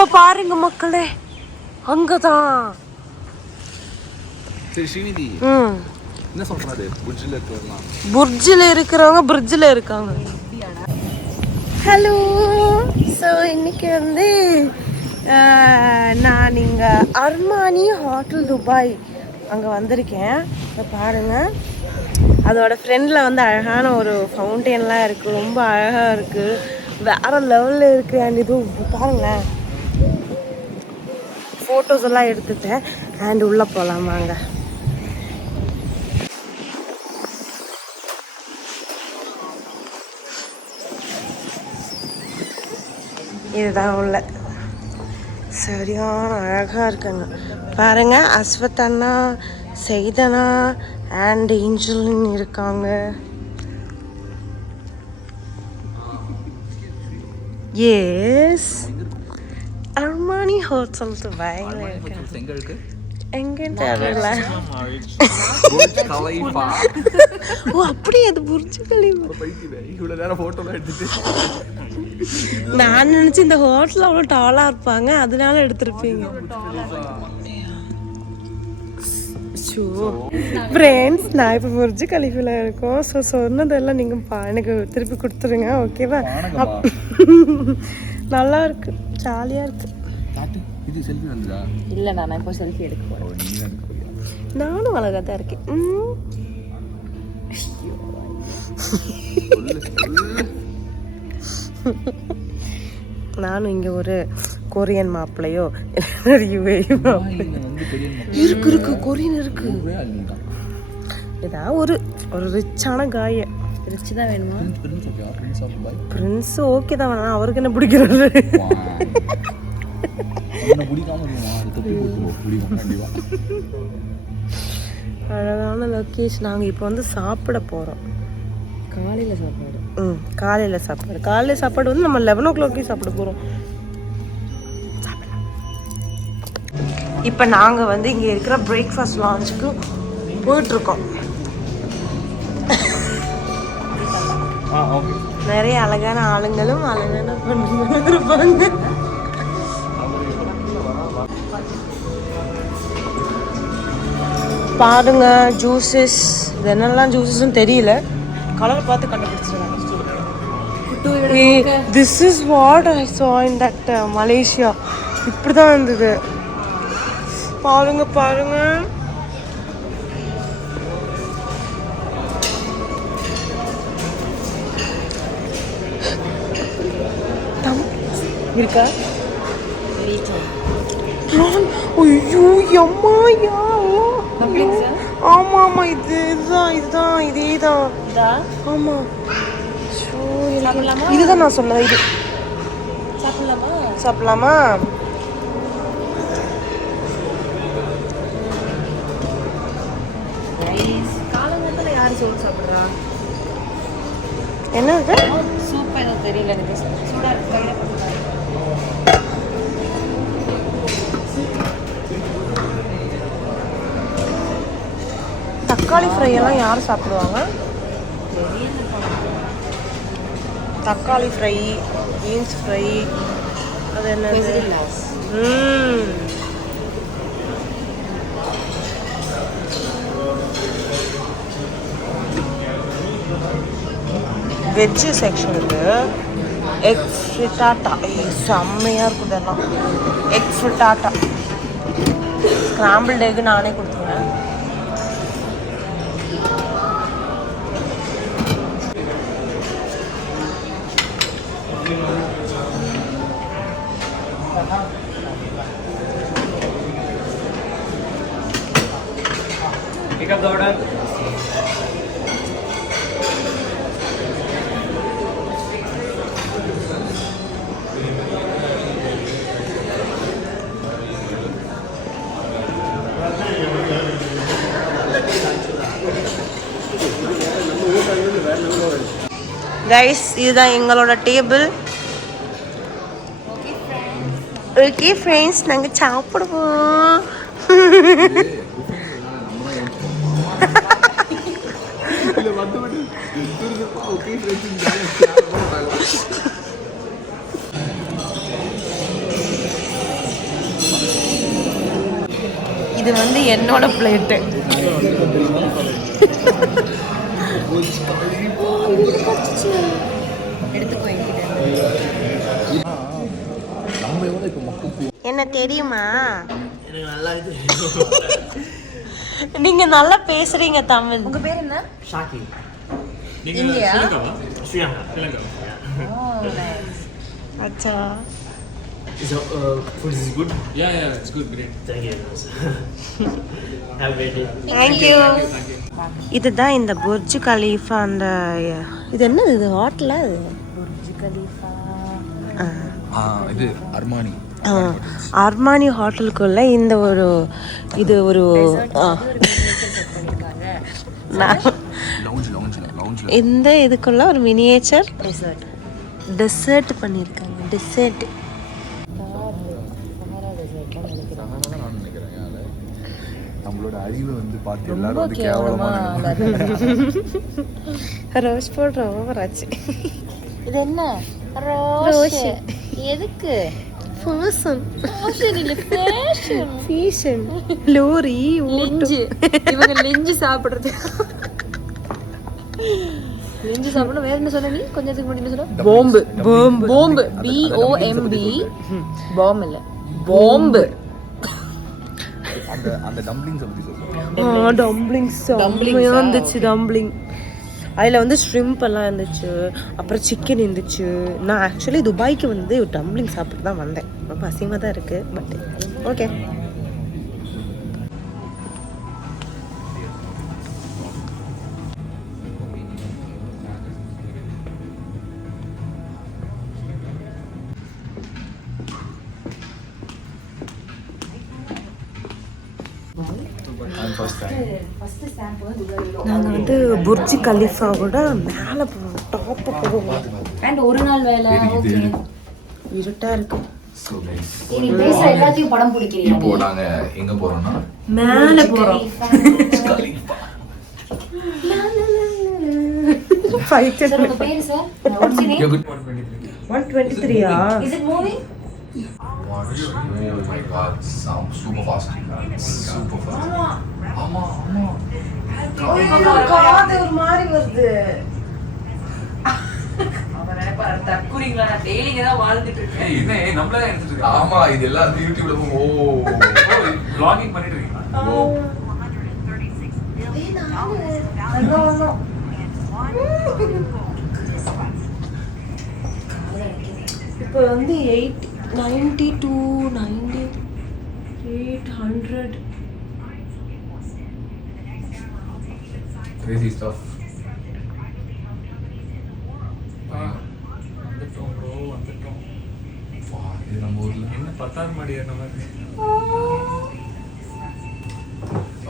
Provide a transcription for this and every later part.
இப்ப பாருங்க மக்களே, அங்கதான். என்ன சொல்றாரு? புர்ஜில் இருக்கிறவங்க பிரிட்ஜில் இருக்காங்க. ஹலோ. ஸோ இன்னைக்கு வந்து நான் இங்கே அர்மானி ஹோட்டல் துபாய் அங்கே வந்திருக்கேன். இப்போ பாருங்கள், அதோட ஃப்ரெண்டில் வந்து அழகான ஒரு ஃபவுண்டெயின்லாம் இருக்குது. ரொம்ப அழகாக இருக்குது, வேறு லெவலில் இருக்குது. அண்ட் இது பாருங்களேன், ஃபோட்டோஸ் எல்லாம் எடுத்துட்டேன். அண்ட் உள்ளே போகலாம் வாங்க. இதுதான் உள்ள, சரியான அழகாக இருக்குங்க. பாருங்க, அஸ்வத் அண்ணா, செய்தனா அண்ட் ஏஞ்சலின் இருக்காங்க. எஸ், அர்மானி ஹோட்டல் துபாயில் இருக்கு. எங்கன்னு தெரியல. ஓ அப்படியே, அது புர்ஜ் கலீஃபா. நான் நினைச்சு இந்த ஹோட்டல் அவ்வளோ டாலா இருப்பாங்க, அதனால எடுத்திருப்பீங்க. ஃப்ரெண்ட்ஸ், நான் இப்போ புர்ஜ் கலீஃபால இருக்கோம். ஸோ சொன்னதெல்லாம் நீங்கள் எனக்கு திருப்பி கொடுத்துருங்க, ஓகேவா? நல்லா இருக்கு, ஜாலியாக இருக்கு. இல்லை, நான் இப்போ செல்ஃபி எடுக்க போகிறேன். நானும் அழகாக தான் இருக்கேன். நானும் இங்கே ஒரு கொரியன் மாப்பிள்ளையோ இருக்கு கொரியன் இருக்கு. ஏதாவது ஒரு ரிச்சான காய. ரிச் தான் வேணுமா? பிரின்ஸ் ஓகே தான் வேணாம், அவருக்கு என்ன பிடிக்கிறது? அழகான லொக்கேஷன். நாங்கள் இப்போ வந்து சாப்பிட போகிறோம். காலையில் சாப்பாடு. காலையில் சாப்பாடு வந்து நம்ம 11 o'clock சாப்பிட போகிறோம். இப்போ நாங்கள் வந்து இங்கே இருக்கிற பிரேக்ஃபாஸ்ட் லான்ச்சுக்கு போயிட்டுருக்கோம். நிறைய அழகான ஆளுங்களும் அழகான பொண்ணுங்களும் இருப்பாங்க. பாருங்க, ஜூஸஸ், இது என்னெல்லாம் ஜூஸஸ்ன்னு தெரியல, கலர் பார்த்து கண்டுபிடிச்சிருக்காங்க. திஸ் இஸ் வாட் ஐ சா இன் தட் மலேசியா. இப்படி தான் இருந்தது. பாருங்க பாருங்க, இருக்கா? ஐயோ அம்மாயா, ஆமா ஆமா, இதுதான் இதேதான். ஆமா, இதுதான் நான் சொன்னது. இது சாப்பிடலாமா? காலங்கத்தில் யாரு சோறு சாப்பிட்றா? என்ன இது? சூப் ஏதோ தெரியல எனக்கு. சூடா இருக்கு. தக்காளி ஃப்ரை எல்லாம் யார் சாப்பிடுவாங்க? தக்காளி ஃப்ரை, பீன்ஸ் ஃப்ரை, அது என்னது? வெஜ்ஜு செக்ஷன் இது. எக் ஃப்ரிட்டாட்டா, செம்மையாக இருக்குது எல்லாம். எக் ஃப்ரிட்டாட்டா, ஸ்க்ராம்பிள்டு எக் நானே கொடுத்துருவேன். Pick up the order. Guys, இதுதான் எங்களோட டேபிள். ஓகே ஃப்ரெண்ட்ஸ், நாங்கள் சாப்பிடுவோம். இது வந்து என்னோட பிளேட்டு. என்ன தெரியுமா? நீங்க நல்லா பேசுறீங்க தமிழ். உங்க பேர் என்ன? ஷாக்கி. இந்தியா? ஸ்ரீலங்கா. Oh, nice. அச்சா. So, food is good? Yeah, it's good, great. Thank you. Have a great day. Thank you. இதுதான் இந்த புர்ஜ் கலீஃபா. அந்த இது என்ன இது ஹோட்டலா? இது புர்ஜ் கலீஃபா. இது அர்மானி. அர்மானி ஹோட்டலுக்குள்ள இந்த ஒரு இது ஒரு இந்த இதுக்குள்ள ஒரு மினியேச்சர் டெசர்ட் பண்ணியிருக்காங்க. டெசர்ட் நம்மளோட அறிவை வந்து பார்த்து எல்லாரும் வந்து கேவலமா ரோஸ் போடுற ஓவராச்சு. இது என்ன? ரோஸ். எதுக்கு? ஃபேஷன். ஃபேஷன் இல்ல, ஃபேஷன். ஃபேஷன். லோரி லிஞ்சு. இவங்க லிஞ்சு சாப்பிடுறது. லிஞ்சு சாப்பிடணும். வேற என்ன சொன்ன நீ? கொஞ்சத்துக்கு முன்னாடி என்ன சொன்ன? பாம்பு. பாம்பு. பாம்பு. BOMB. பாம்பு இல்ல, பாம்பு. அந்த டம்ப்ளிங்ஸ் பத்தி சொல்லுங்க. டம்ப்ளிங்ஸ் இருந்துச்சு. டம்ப்ளிங் அதில் வந்து ஷ்ரிம்ப் எல்லாம் இருந்துச்சு, அப்புறம் சிக்கன் இருந்துச்சு. நான் ஆக்சுவலி துபாய்க்கு வந்து டம்ப்ளிங் சாப்பிட்டு தான் வந்தேன். ரொம்ப அசிங்கமாக தான் இருக்குது, பட் ஓகே. நாங்கள் வந்து புர்ஜ் கலீஃபாவோட மேலே போவோம், டாப்பு போவோம். அண்ட் ஒரு நாள் வேலை. இருட்டாக இருக்கு. நீ பேசுற எல்லாத்தையும் படம் பிடிக்கிறீங்க. இப்போ நாங்க எங்க போறோம்னா மேலே போகிறோம். 123. Is it moving? Oh my god, sound super fast. Super fast. ஆமா. காது ஒரு மாதிரி வருது. ஆமா, இது எல்லாம் யூடியூப்ல vlogging பண்ணிட்டு இருக்கீங்களா? இப்போ வந்து 92, 90, 800. Crazy stuff. இது நம்ம ஊர்ல என்ன 10ஆம் மாடி ஏறின மாதிரி.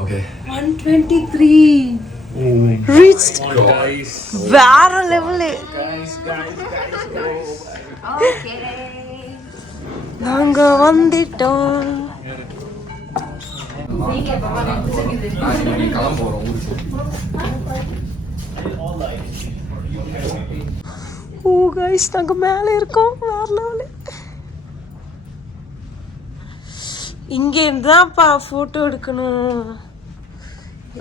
Okay. 123. Reached. வேற லெவல். Okay. நாங்க வந்துட்டோம். கிளம்போறோம். ஓ गाइस, நாங்க மேல இருக்கோம். வேற லெவல். இங்க இருந்தாப்பா போட்டோ எடுக்கணும்.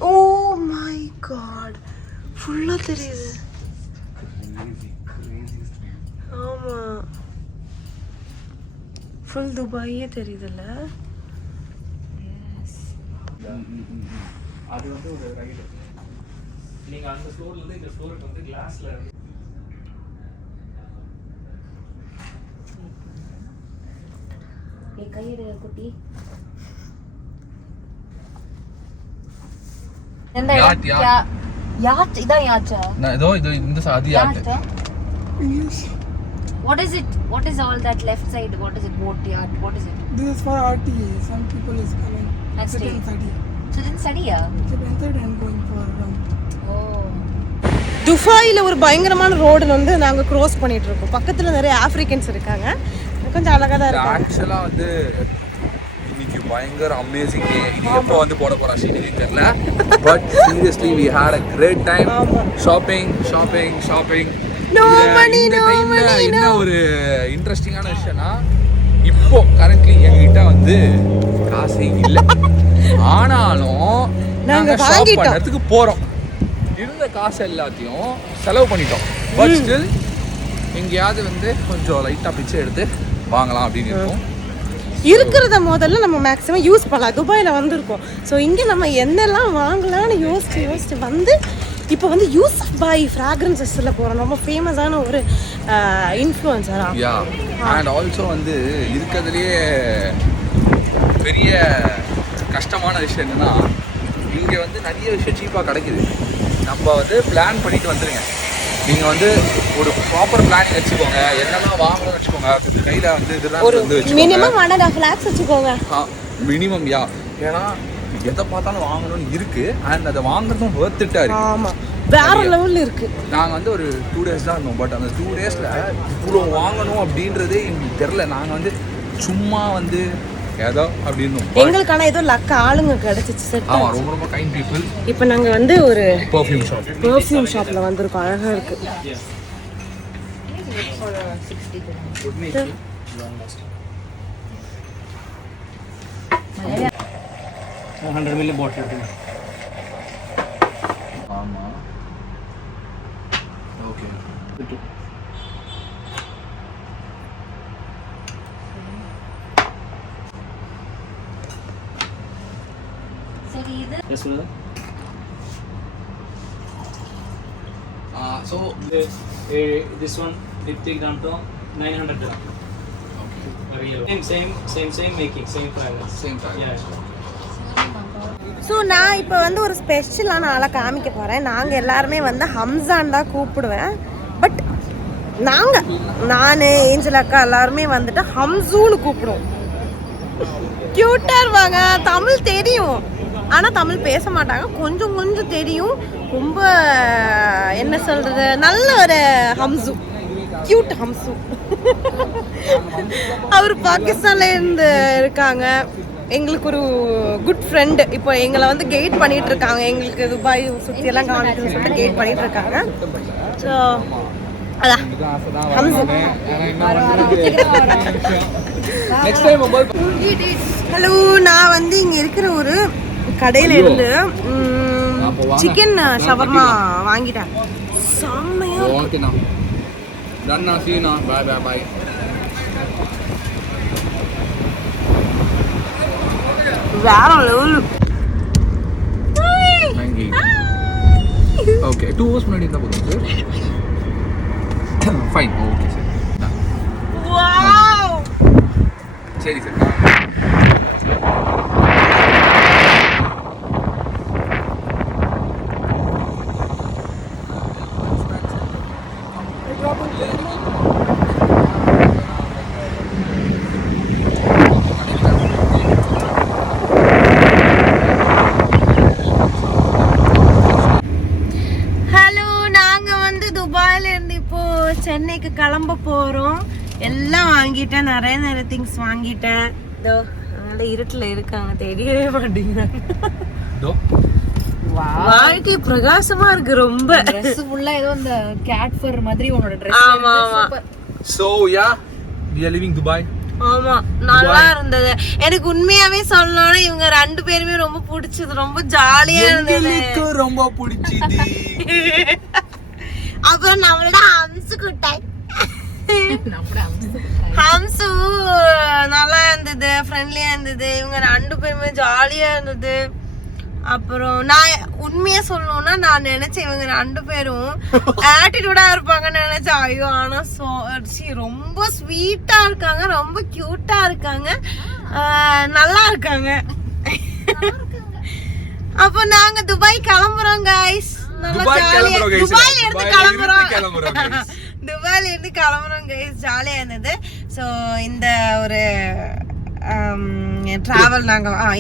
ஓ மை காட், ஃபுல்லா தெரியுது. ஆமா, ஃபுல் துபாயே தெரியுதுல்ல. அது வந்து ஒரு ரைடு. நீங்க அந்த ஃப்ளோர்ல இருந்து இந்த ஃப்ளோருக்கு வந்து கிளாஸ்ல கையில குட்டி. யாட் இதான் யாச்சா? நான் இதோ இந்த சாதி yard. What is it? What is all that left side? What is it? Boat yacht? What is it? This is for RTA. Some people is coming. And stay. Study. So then study ya? I'm going for around. Oh. துபாயில் ஒரு பயங்கரமான road வந்து நாங்கள் cross பண்ணிட்டு இருக்கோம். பக்கத்தில் நிறைய Africans இருக்காங்க. கொஞ்சம் அழகாக தான் இருக்கு. ஆக்சுவலாக வந்து இன்னைக்கு பயங்கர அமேசிங் டே. இது எப்போ வந்து போட போகிறா ஸ்ரீநிதி தெரியல. But seriously we had a great time. Shopping. என்ன ஒரு இன்ட்ரெஸ்டிங்கான விஷயம்னா, இப்போ கரண்ட்லி எங்ககிட்ட வந்து காசே இல்லை. ஆனாலும் நாங்க நாங்க ஷாப் வாங்கிட்டோம். பண்ணதுக்கு போறோம். இருந்த காசு எல்லாத்தையும் செலவு பண்ணிட்டோம். பட் ஸ்டில் எங்கேயாவது வந்து கொஞ்சம் லைட்டா பிச்சை எடுத்து வாங்கலாம் அப்படின்னு இருக்கும். இருக்கிறத முதல்ல நம்ம மேக்ஸிமம் யூஸ் பண்ணலாம். துபாயில் வந்திருக்கோம். ஸோ இங்கே நம்ம என்னெல்லாம் வாங்கலாம்னு யோசிச்சு வந்து இப்போ வந்து யூசப் பாய் ஃப்ராக்ரன்சஸில் போகிறோம். ரொம்ப ஃபேமஸான ஒரு இன்ஃப்ளூயன்சரா. யா அண்ட் ஆல்சோ வந்து இருக்கிறதுலையே பெரிய கஷ்டமான விஷயம் என்னன்னா இங்கே வந்து நிறைய விஷயம் சீப்பாக கிடைக்குது. நம்ம வந்து பிளான் பண்ணிட்டு வந்துடுங்க. நீங்கள் வந்து ஒரு ப்ராப்பர் பிளானிங் வச்சுக்கோங்க. என்னெல்லாம் வாங்கணும்னு வச்சுக்கோங்க. கையில் வந்து இதெல்லாம் வந்து மினிமம் 1.5 lakhs வச்சுக்கோங்க. மினிமம் யா. ஏன்னா எதை பார்த்தாலும் வாங்கணும்னு இருக்கு. அண்ட் அதை வாங்குறதும் ஒர்த்துட்டா இருக்கு. ஆமாம், வேற லெவலில் இருக்கு. நாங்கள் வந்து ஒரு 2 days தான் இருந்தோம். பட் அந்த 2 daysல இவ்வளோ வாங்கணும் அப்படின்றதே எங்களுக்கு தெரில. நாங்கள் வந்து சும்மா வந்து ஏதோ அப்படின்னு எங்களுக்கான ஏதோ லக்க ஆளுங்க கிடைச்சிச்சு. செட் ஆமாம், ரொம்ப ரொம்ப கைண்ட் பீப்புள். இப்போ நாங்கள் வந்து ஒரு பர்ஃப்யூம் ஷாப்பில் வந்திருக்கோம். அழகாக இருக்கு. Yeah. 100 ml bottle. ஆமாம், ஓகே. சரி இது Yes, sir. So This one, Lipstick Damto, 900 dirham. Same making, same fragrance. Same fragrance. Yeah. So நான் இப்போ வந்து ஒரு ஸ்பெஷலான ஆளை காமிக்க போகிறேன். நாங்கள் எல்லாருமே வந்து ஹம்சான் தான் கூப்பிடுவேன். பட் நான் ஏஞ்சல் அக்கா எல்லாருமே வந்துட்டு ஹம்சூன்னு கூப்பிடுவோம். க்யூட்டாக இருப்பாங்க. தமிழ் தெரியும், ஆனால் தமிழ் பேச மாட்டாங்க. கொஞ்சம் கொஞ்சம் தெரியும். ரொம்ப என்ன சொல்கிறது, நல்ல ஒரு ஹம்சு, க்யூட் ஹம்சு. அவர் பாகிஸ்தான்ல இருந்து இருக்காங்க. எங்களுக்கு ஒரு குட் ஃப்ரெண்டு. இப்போ எங்களை வந்து கைட் பண்ணிட்டு இருக்காங்க. எங்களுக்கு துபாய் சுற்றியெல்லாம் காமிக்கணும்னு சொல்லிட்டு கைட் பண்ணிட்டு இருக்காங்க. ஸோ அதான் ஹம்சு. ஹலோ, நான் வந்து இங்கே இருக்கிற ஒரு கடையில் இருந்து சிக்கன் ஷவர்மா வாங்கிட்டேன். செம்மையா ஓகேண்ணா, டன்னா, சீனா, பாய் பாய் பாய். வேற லெவல். ஓகே, 2 hours முன்னாடி இருந்தால் போதும் sir. Fine, okay sir. Wow, சரி சார். சென்னைக்கு கிளம்ப போகிறோம். எல்லாம் வாங்கிட்டேன். நிறைய திங்ஸ் வாங்கிட்டேன். இதோ நல்ல இருட்டில் இருக்காங்க, தெரியவே மாட்டேங்கிறாங்க. வாழ்க்கை பிரகாசமா இருக்கு ரொம்ப. Dress ஃபுல்லா ஏதோ அந்த கேட் ஃபர் மாதிரி உன்னோட Dress. ஆமா ஆமா. So yeah, we are leaving Dubai. ஆமா, நல்லா இருந்தது. எனக்கு உண்மையாவே சொல்லணும்னா இவங்க 2 பேருமே ரொம்ப பிடிச்சது. ரொம்ப ஜாலியா இருந்தது. எனக்கு ரொம்ப பிடிச்சது. அப்புறம் நம்மளோட ஹம்சு குட்டாய், ஹம்சு நல்லா இருந்தது, ஃப்ரெண்ட்லியா இருந்தது. இவங்க 2 பேருமே ஜாலியா இருந்தது. அப்புறம் நான் உண்மையா சொல்லணும்னா நான் நினைச்சேன் இவங்க 2 பேரும் ஆட்டிடியூடா இருப்பாங்கன்னு நினைச்சேன். ஐயோ, ஆனா ரொம்ப ஸ்வீட்டா இருக்காங்க, ரொம்ப கியூட்டா இருக்காங்க, நல்லா இருக்காங்க. அப்போ நாங்க துபாய் கிளம்புறோம் கைஸ். துபாயில இருந்து கிளம்புறோம் கைஸ். ஜாலியா இருந்தது. ஸோ இந்த ஒரு டிராவல்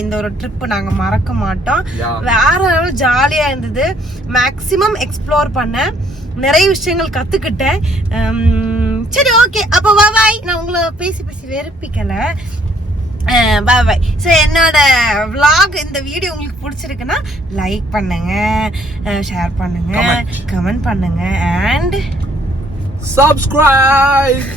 இந்த ஒரு ட்ரிப் நாங்க மறக்க மாட்டோம். வேற ஜாலியா இருந்தது. மேக்சிமம் எக்ஸ்ப்ளோர் பண்ணேன், நிறைய விஷயங்கள் கத்துக்கிட்டேன். சரி, ஓகே, அப்போ பாய். நான் உங்களை பேசி வெறுப்பிக்கல. பாய் பாய். ஸோ என்னோட vlog, இந்த வீடியோ உங்களுக்கு பிடிச்சிருக்குன்னா லைக் பண்ணுங்க, ஷேர் பண்ணுங்க, கமெண்ட் பண்ணுங்க, அண்ட் subscribe.